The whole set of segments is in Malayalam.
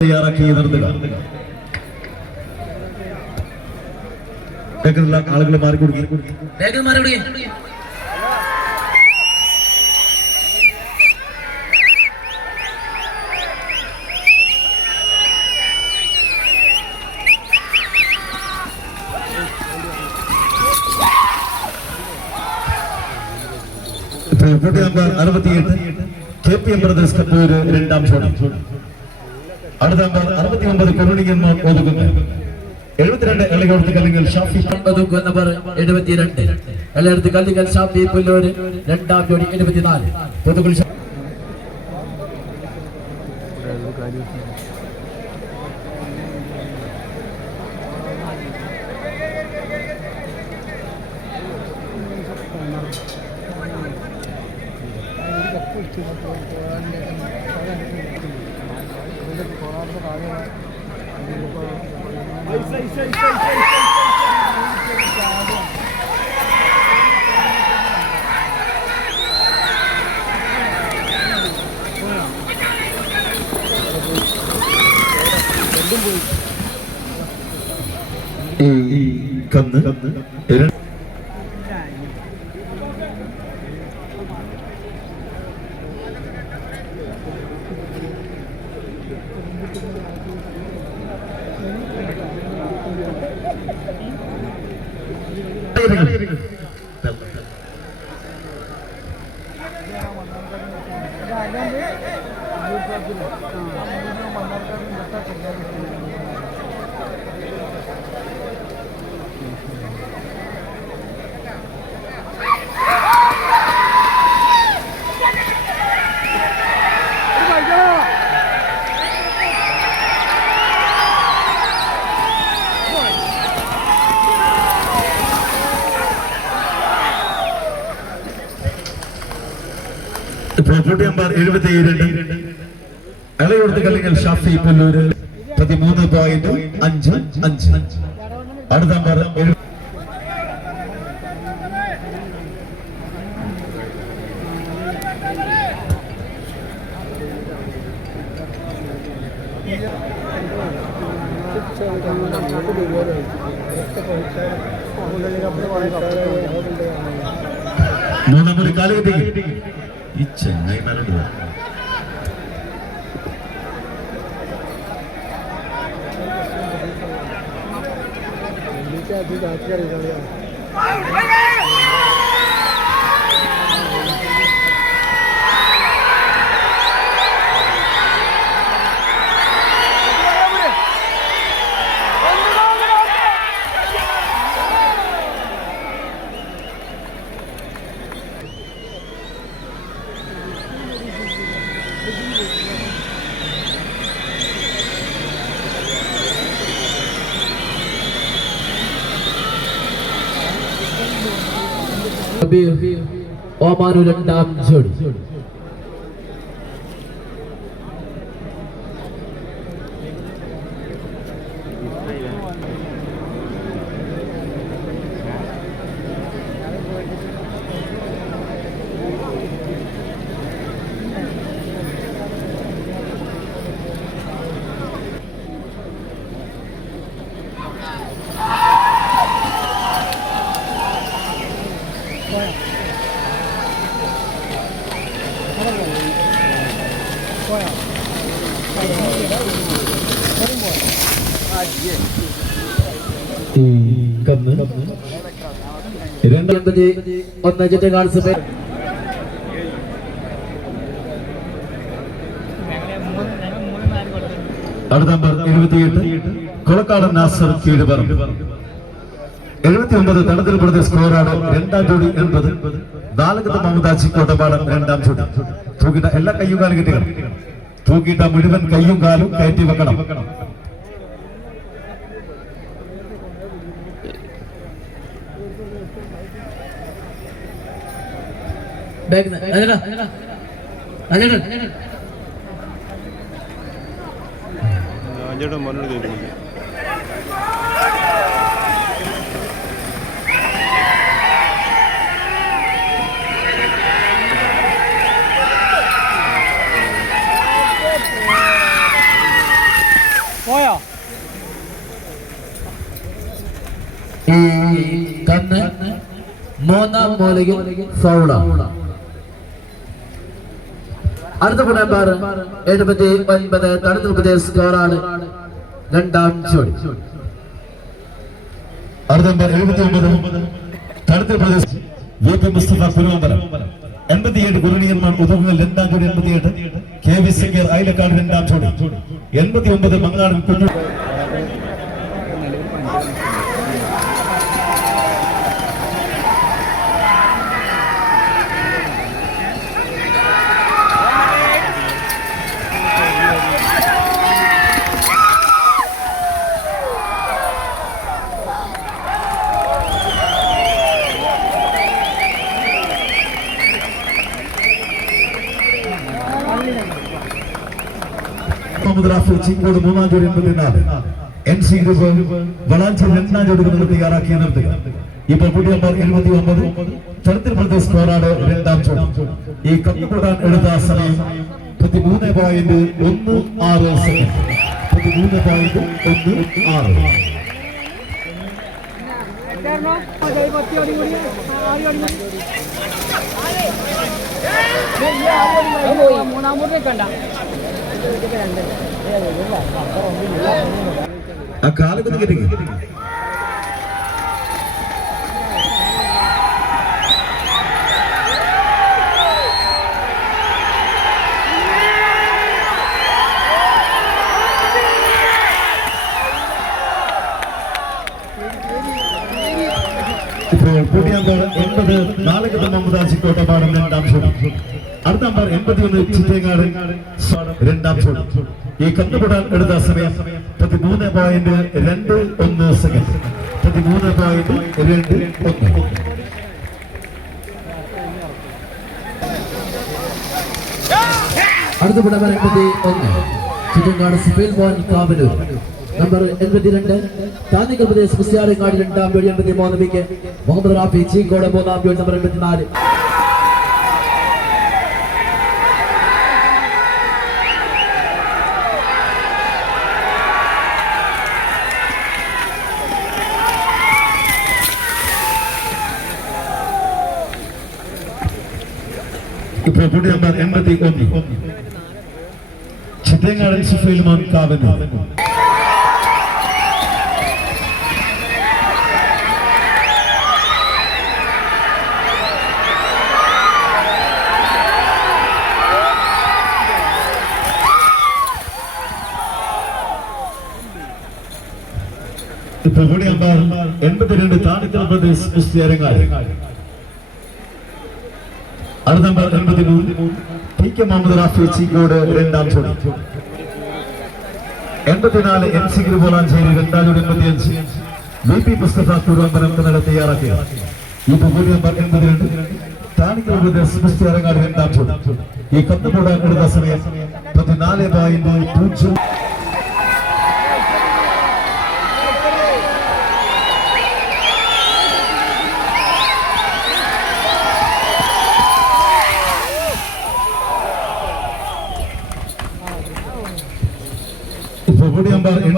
തയ്യാറാക്കി നിർത്തുക ആളുകൾ മാറിക്കൊടുക്കി നമ്പർ അറുപത്തിയെട്ട്. K P M brothers Kappur രണ്ടാം ഷോട്ട് അടുത്ത നമ്പർ അറുപത്തി ഒമ്പത് കൊറോണിയന്മാർ ഒതുക്കുന്നു എഴുപത്തിരണ്ട് ഇളകോടത്ത് കല്ലെങ്കിൽ ഷാഫി ഒതുക്കുക നമ്പർ എഴുപത്തിരണ്ട്. എല്ലായിടത്ത് കല്ലിക്കൽ ഷാപ്പി പുല്ലൂര് രണ്ടാം ജോഡി എഴുപത്തിനാല്. പൊതുകുൾ ഷാ- ഈ കന്ന് ഇര- ഇപ്പോൾ ഫുഡ് നമ്പർ എഴുപത്തി ഇളയോടത്ത് കല്ലെങ്കിൽ ഷാഫി പുല്ലൂര്. പതിമൂന്ന് പോയിന്റ് അഞ്ച് അഞ്ച്. അടുത്ത നമ്പർ എഴു- മൂന്നാം മുറി കാലുകെട്ടി ഈ ചെങ്ങായി മേലുണ്ട് ഓമാനു രണ്ടാം ജോഡി ഈ കന്ന് രണ്ടാം എൺപത് ഒന്ന് ജെറ്റ് കാർഡ്സ് പേ അടുത്ത നമ്പർ എഴുപത്തിയെട്ട് കൊളക്കാടൻ നാസർ കീഴുപറമ്പ് എഴുപത്തി ഒമ്പത് തണുതൽ പ്രദേശ് സ്കോറാണ് രണ്ടാം ജോഡി എൺപത്. നാലകത്ത് മമതാജി കോട്ടപ്പാടം രണ്ടാം ജോഡി. തൂക്കിട്ട എല്ലാ കയ്യും കാലും കിട്ടിക്കണം. തൂക്കിട്ട മുഴുവൻ കയ്യും കാലും കയറ്റി വെക്കണം. അഞ്ചേട്ടാ അല്ലടാ കന്ന് മൂന്നാം മൂലയിൽ സൗള അടുത്ത നമ്പർ എഴുപത്തി ഒൻപത് തടുത്തു പ്രദേശ് സ്കോറാണ് രണ്ടാം ജോഡി. അടുത്ത നമ്പർ എഴുപത്തി ഒമ്പത് തടുത്ത പ്രദേശ് വി പി മുസ്തഫ കുരുവമ്പലം എൺപത്തിയേഴ് ഗുരുണിയന്മാർ ഉദകുന്ന രണ്ടാം ജോഡി എൺപത്തിയേഴ്. കെ വി സിംഗർ അയിലക്കാട് രണ്ടാം ജോഡി. എൺപത്തി ഒമ്പത് മങ്ങാടൻ കുഞ്ഞു മുഹമ്മദ് റാഫി ചീക്കോട് മൂന്നാം ജോഡി എൺപത്തിനാല് എൻ സി ഗ്രൂപ്പ് വളാഞ്ചേരി രണ്ടാം ജോഡി നിങ്ങൾ തയ്യാറാക്കി നിർത്തുക. ഇപ്പോൾ പുതിയ നമ്പർ എഴുപത്തി ഒമ്പത് ചരിത്ര പ്രദേശ് സ്കോറാണ് രണ്ടാം ജോലി ഈ കന്നുകൂടാൻ എടുത്ത സമയം പതിമൂന്ന് പോയിന്റ് ഒന്ന് ആറ് പതിമൂന്ന് പോയിന്റ് ഒന്ന് ആറ്. മൂന്നാമൂറിനെ കണ്ട. ആ കാലൊക്കെ കെട്ടിക്ക് ഇപ്പോൾ നമ്പർ എൺപത് നാലകത്ത് രണ്ടാം ചോടി അടുത്ത നമ്പർ എൺപത്തി ഒന്ന് ചിറ്റേങ്ങാട് രണ്ടാം ഷോട്ട് ഈ കത്തുപെടാൻ എടുത്ത സമയം പതിമൂന്ന് പോയിന്റ് രണ്ട് ഒന്ന് സെക്കൻഡ് പതിമൂന്ന് പോയിന്റ് രണ്ട് ഒന്ന്. അടുത്ത നമ്പർ എൺപത്തി ഒന്ന് ചുറ്റങ്കാട് സുപ്രീം കോടതി കാവലൂർ. നമ്പർ എൺപത്തിരണ്ട് താന്നിക്കൽ പ്രദേശ് ക്രിസ്ത്യാനിക്കാട് രണ്ടാം പേടി എൺപത്തി മൂന്ന് മുഹമ്മദ് റാഫി ചീക്കോട് മൂന്നാം പേടി നമ്പർ എൺപത്തിനാല്. പുതിയ നമ്പർ എൺപത്തി ഒന്ന് ചിറ്റേങ്ങാടൻ സുഫൈൽ കാവ്യ കൂടി നമ്പർ എൺപത്തിരണ്ട് താണിക്കൽ പ്രദേശ് അരങ്ങാടി അടുത്ത നമ്പർ എൺപത്തി മൂന്ന് പി കെ മുഹമ്മദ് റാഫി ചീക്കോട് രണ്ടാം ചോടി എൺപത്തിനാല് എൻ സി ഗിരിപോളാഞ്ചേരി രണ്ടാം ചോടി എൺപത്തിയഞ്ച്. വി പി പുസ്തക തിരുവനന്തപുരം കന്നഡ തയ്യാറാക്കിയ ഈ പുതിയ നമ്പർ എൺപത്തിരണ്ട്. പ്രദേശ് കുസ്തി അരങ്ങാടി രണ്ടാം ചോടി ഈ കന്നുകൂടാൻ എടുത്ത സമയം പതിനാല് പോയിന്റ് പൂജ്യം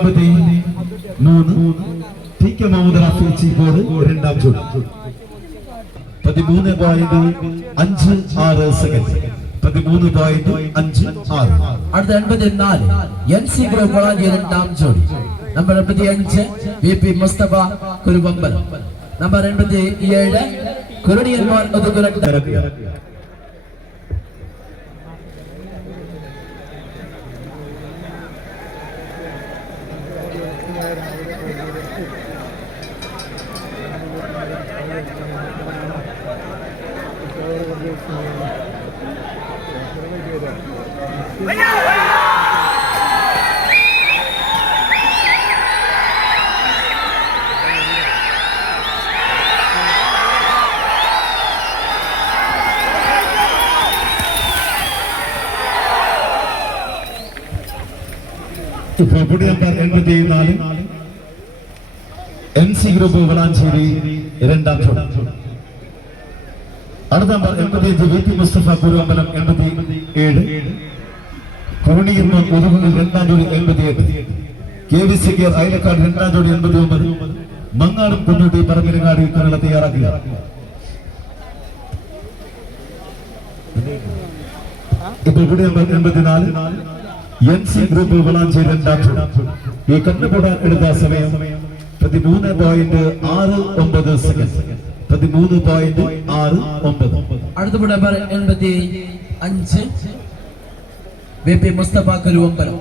എൺപത്തി മൂന്ന് ടി കെ മുഹമ്മദ് റാഫി ചീക്കോട് രണ്ടാം ജോഡി. പതിമൂന്ന് പോയിന്റ് അഞ്ച് ആറ് സെക്കൻഡ് പതിമൂന്ന് പോയിന്റ് അഞ്ച് ആറ്. അടുത്ത എൺപത്തിനാല് എൻ സി ഗ്രൂപ്പ് വളാഞ്ചേരി രണ്ടാം ജോഡി. നമ്പർ എൺപത്തി എൺപത്തി ഏഴ് ഒതുകുരട്ട കൂടി നമ്പർ എൺപത്തി നാല് എം സി ഗ്രൂപ്പ് വളാഞ്ചേരി രണ്ടാം ജോഡി അടുത്ത നമ്പർ എൺപത്തിയഞ്ച് വി പി മുസ്തഫ കുരുവമ്പലം എൺപത്തി ഏഴ്. കുരുണീർമ്മ ഒതുങ്ങുകൾ രണ്ടാം ജോഡി എൺപത്തിയെട്ട് K V C K Ayalakkad രണ്ടാം ജോഡി എൺപത്തി ഒമ്പത്. മങ്ങാടും കുന്നൂട്ടി പറമ്പിലങ്ങാടി കരള തയ്യാറാക്കുക ഇപ്പോൾ കൂടി നമ്പർ എൺപത്തിനാല്. എൻ സി ഗ്രൂപ്പ് വളാഞ്ചേരി രണ്ടാം ജോഡി. ഈ കണ്ണുപൂടാൻ എടുത്ത സമയം പതിമൂന്ന് പോയിന്റ് ആറ് ഒമ്പത് സെക്കൻഡ്. പതിമൂന്ന് പോയിന്റ് ആറ് ഒമ്പത്. അടുത്ത നമ്പർ എൺപത്തി അഞ്ച് വി പി മുസ്തഫ കരുവമ്പലം.